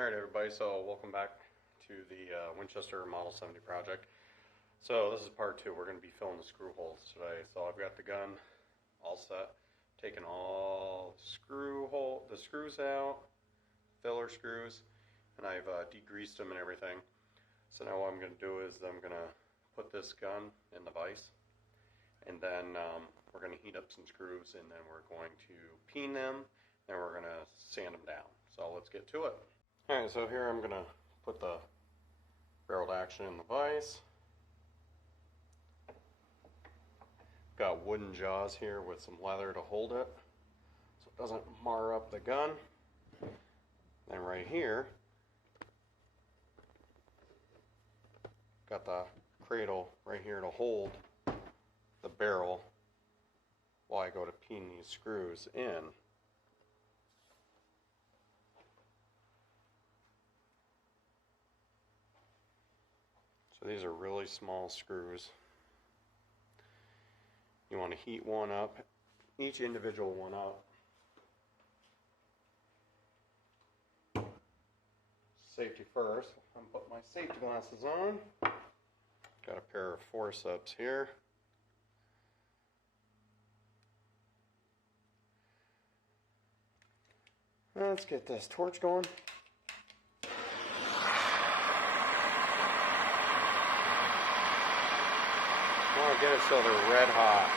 Alright everybody, so welcome back to the Winchester Model 70 project. So this is part 2. We're going to be filling the screw holes today. So I've got the gun all set, taking all the screws out, filler screws, and I've degreased them and everything. So now what I'm going to do is I'm going to put this gun in the vise, and then we're going to heat up some screws, and then we're going to peen them, and we're going to sand them down. So let's get to it. Alright, so here I'm going to put the barreled action in the vise. Got wooden jaws here with some leather to hold it so it doesn't mar up the gun. Then right here, got the cradle right here to hold the barrel while I go to peen these screws in. So these are really small screws. You want to heat one up, each individual one up. Safety first. I'm putting my safety glasses on. Got a pair of forceps here. Let's get this torch going. I want to get it so they're red hot.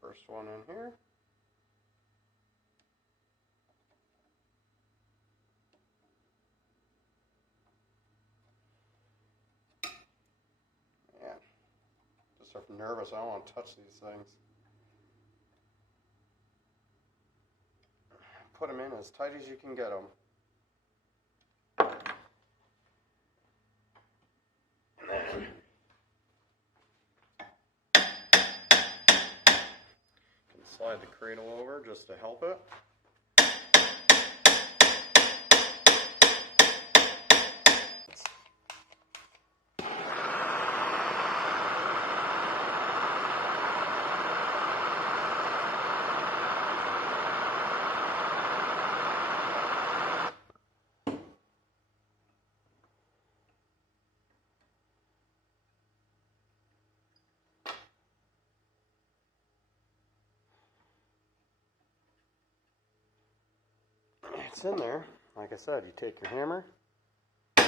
First one in here. Man, just so nervous. I don't want to touch these things. Put them in as tight as you can get them. And then you can slide the cradle over just to help it. It's in there. Like I said, you take your hammer, if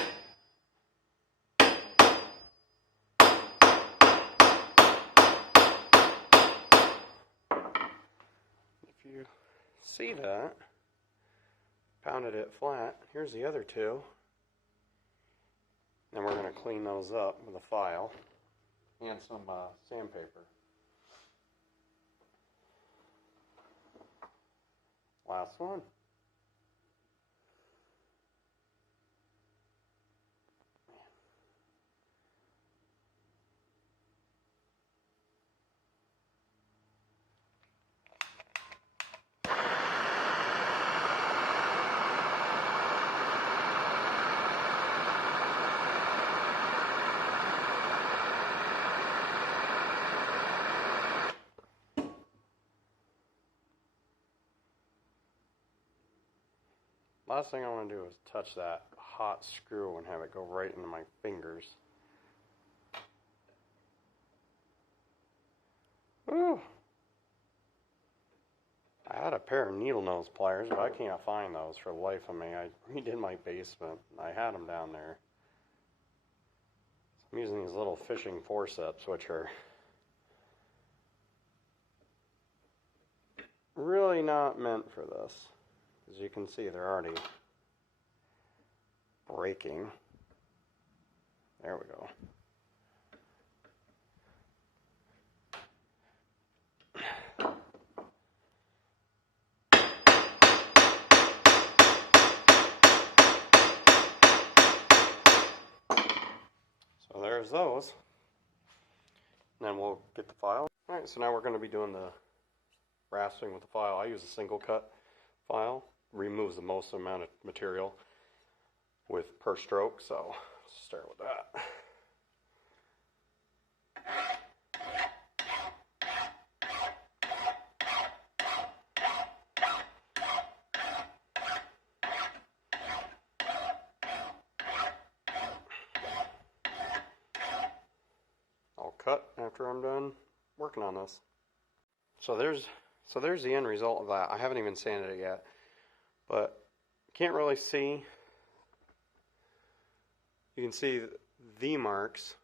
you see that, pounded it flat. Here's the other two. Then we're going to clean those up with a file and some sandpaper. Last one. Last thing I want to do is touch that hot screw and have it go right into my fingers. Ooh. I had a pair of needle nose pliers, but I can't find those for the life of me. I redid my basement. I had them down there. So I'm using these little fishing forceps, which are really not meant for this. As you can see, they're already breaking. There we go. So there's those. And then we'll get the file. Alright, so now we're going to be doing the rasping with the file. I use a single cut file. Removes the most amount of material per stroke, so let's start with cut after I'm done working on this. So there's the end result of that. I haven't even sanded it yet, but can't really see. You can see the marks,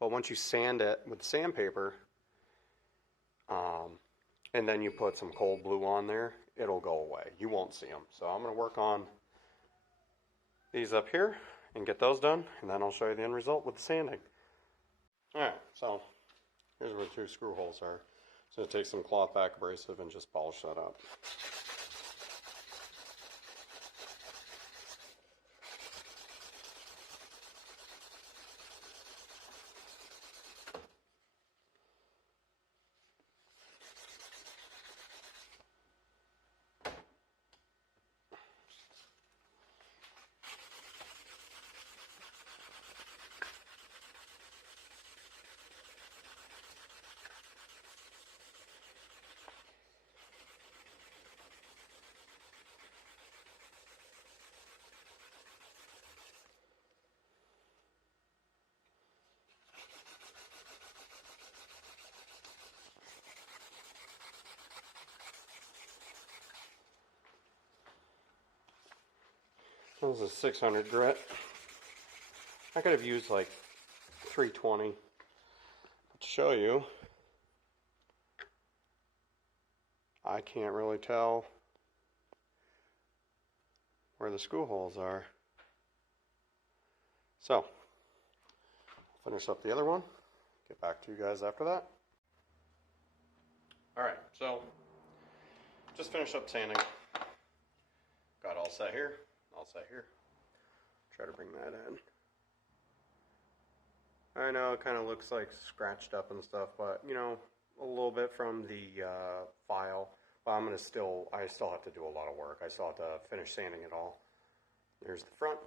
but once you sand it with sandpaper, and then you put some cold blue on there, it'll go away. You won't see them. So I'm going to work on these up here and get those done, and then I'll show you the end result with the sanding. Alright, so here's where the two screw holes are. So take some cloth back abrasive and just polish that up. This is 600 grit. I could have used like 320. But to show you, I can't really tell where the screw holes are. So, I'll finish up the other one, get back to you guys after that. Alright, so just finished up sanding. Got all set here. All set here. Try to bring that in. I know it kind of looks like scratched up and stuff, but you know, a little bit from the file. But I still have to do a lot of work. I still have to finish sanding it all. There's the front.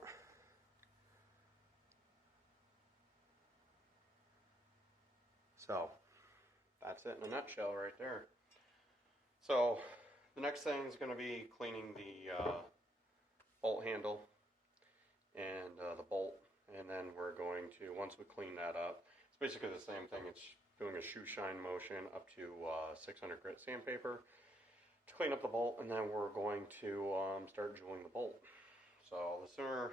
So that's it in a nutshell right there. So the next thing is going to be cleaning the bolt handle and the bolt, and then we're going to, once we clean that up, it's basically the same thing. It's doing a shoe shine motion up to 600 grit sandpaper to clean up the bolt, and then we're going to start jewelling the bolt. So the sooner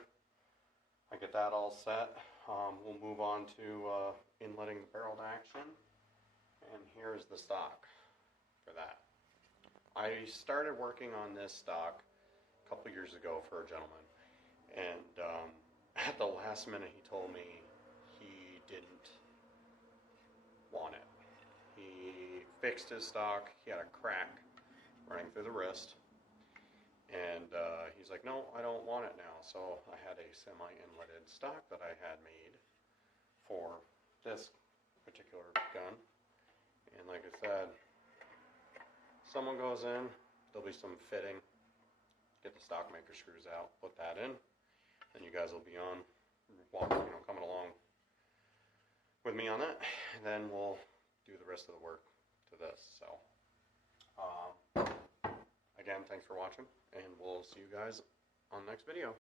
I get that all set, we'll move on to inletting the barrel to action, and here's the stock for that. I started working on this stock couple years ago for a gentleman, and at the last minute he told me he didn't want it. He fixed his stock. He had a crack running through the wrist, and he's like, no, I don't want it now. So I had a semi-inletted stock that I had made for this particular gun, and like I said, someone goes in, there'll be some fitting. Get the stock maker screws out, put that in, then you guys will be on, coming along with me on that, and then we'll do the rest of the work to this. So, again, thanks for watching, and we'll see you guys on the next video.